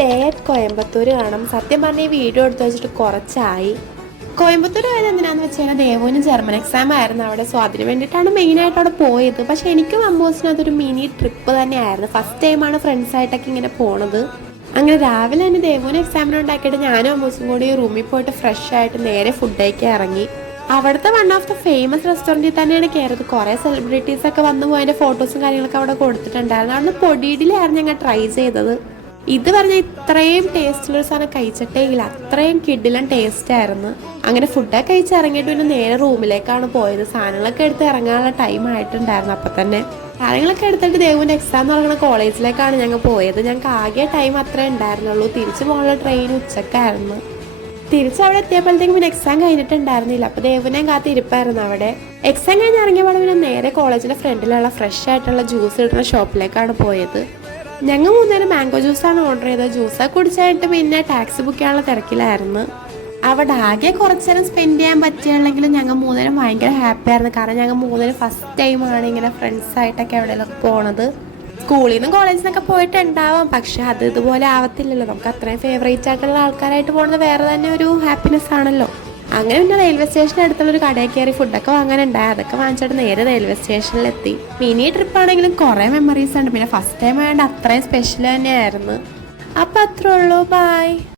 Day at Coimbatore കാണാം. സത്യം പറഞ്ഞ ഈ വീഡിയോ എടുത്ത് വെച്ചിട്ട് കുറച്ചായി. കോയമ്പത്തൂർ ആയത് എന്തിനാന്ന് വെച്ച് കഴിഞ്ഞാൽ ദേവുവിന് ജർമ്മൻ എക്സാം ആയിരുന്നു അവിടെ. സോ അതിന് വേണ്ടിയിട്ടാണ് മെയിനായിട്ട് അവിടെ പോയത്. പക്ഷെ എനിക്കും അമ്മൂസിനും അതൊരു മിനി ട്രിപ്പ് തന്നെയായിരുന്നു. ഫസ്റ്റ് ടൈമാണ് ഫ്രണ്ട്സായിട്ടൊക്കെ ഇങ്ങനെ പോണത്. അങ്ങനെ രാവിലെ തന്നെ ദേവുവിന് എക്സാമിന് ഉണ്ടാക്കിയിട്ട് ഞാനും അമ്മൂസും കൂടി റൂമിൽ പോയിട്ട് ഫ്രഷ് ആയിട്ട് നേരെ ഫുഡ് കഴിക്കാൻ ഇറങ്ങി. അവിടുത്തെ വൺ ഓഫ് ദ ഫേമസ് റെസ്റ്റോറൻറ്റിൽ തന്നെയാണ് കയറിയത്. കുറേ സെലിബ്രിറ്റീസ് ഒക്കെ വന്നു പോയതിൻ്റെ ഫോട്ടോസും കാര്യങ്ങളൊക്കെ അവിടെ കൊടുത്തിട്ടുണ്ടായിരുന്നു. അവിടുന്ന് പൊടിയിലായിരുന്നു ഞങ്ങൾ ട്രൈ ചെയ്തത്. ഇത് പറഞ്ഞാൽ ഇത്രയും ടേസ്റ്റുള്ളൊരു സാധനം കഴിച്ചിട്ടേ ഇല്ല, അത്രയും കിഡിലും ടേസ്റ്റ് ആയിരുന്നു. അങ്ങനെ ഫുഡൊക്കെ കഴിച്ച് ഇറങ്ങിയിട്ട് പിന്നെ നേരെ റൂമിലേക്കാണ് പോയത്. സാധനങ്ങളൊക്കെ എടുത്ത് ഇറങ്ങാനുള്ള ടൈം ആയിട്ടുണ്ടായിരുന്നു. അപ്പം തന്നെ സാധനങ്ങളൊക്കെ എടുത്തിട്ട് ദേവുവിൻ്റെ എക്സാം നടക്കുന്ന കോളേജിലേക്കാണ് ഞങ്ങൾ പോയത്. ഞങ്ങൾക്ക് ആകെ ടൈം അത്രേ ഉണ്ടായിരുന്നുള്ളൂ. തിരിച്ചു പോകാനുള്ള ട്രെയിൻ ഉച്ചക്കായിരുന്നു. തിരിച്ചവിടെ എത്തിയപ്പോഴത്തേക്കും പിന്നെ എക്സാം കഴിഞ്ഞിട്ടുണ്ടായിരുന്നില്ല. അപ്പോൾ ദേവുവിനെയും കാത്ത് ഇരിപ്പായിരുന്നു അവിടെ. എക്സാം കഴിഞ്ഞ് ഇറങ്ങിയപ്പോൾ പിന്നെ നേരെ കോളേജിൻ്റെ ഫ്രണ്ടിലുള്ള ഫ്രഷ് ആയിട്ടുള്ള ജ്യൂസ് കിട്ടുന്ന ഷോപ്പിലേക്കാണ് പോയത്. ഞങ്ങൾ മൂന്നേരം മാംഗോ ജ്യൂസാണ് ഓർഡർ ചെയ്തത്. ജ്യൂസൊക്കെ കുടിച്ചായിട്ട് പിന്നെ ടാക്സി ബുക്ക് ചെയ്യാനുള്ള തിരക്കിലായിരുന്നു. അവിടെ ആകെ കുറച്ച് നേരം സ്പെൻഡ് ചെയ്യാൻ പറ്റിയുള്ളെങ്കിലും ഞങ്ങൾ മൂന്നേരം ഭയങ്കര ഹാപ്പി ആയിരുന്നു. കാരണം ഞങ്ങൾ മൂന്നേരം ഫസ്റ്റ് ടൈമാണ് ഇങ്ങനെ ഫ്രണ്ട്സായിട്ടൊക്കെ എവിടെയെങ്കിലൊക്കെ പോണത്. സ്കൂളിൽ നിന്നും കോളേജിൽ നിന്നൊക്കെ പോയിട്ടുണ്ടാവാം, പക്ഷെ അത് ഇതുപോലെ ആവത്തില്ലല്ലോ. നമുക്ക് അത്രയും ഫേവറേറ്റ് ആയിട്ടുള്ള ആൾക്കാരായിട്ട് പോകുന്നത് വേറെ തന്നെ ഒരു ഹാപ്പിനെസ് ആണല്ലോ. അങ്ങനെ പിന്നെ റെയിൽവേ സ്റ്റേഷൻ്റെ അടുത്തുള്ളൊരു കടയിൽ കയറി ഫുഡൊക്കെ വാങ്ങാനുണ്ടായി. അതൊക്കെ വാങ്ങിച്ചിട്ട് നേരെ റെയിൽവേ സ്റ്റേഷനിലെത്തി. മിനി ട്രിപ്പ് ആണെങ്കിലും കുറേ മെമ്മറീസ് ഉണ്ട്. പിന്നെ ഫസ്റ്റ് ടൈം ആയതുകൊണ്ട് അത്രയും സ്പെഷ്യൽ തന്നെയായിരുന്നു. അപ്പം അത്രേ ഉള്ളൂ. ബൈ.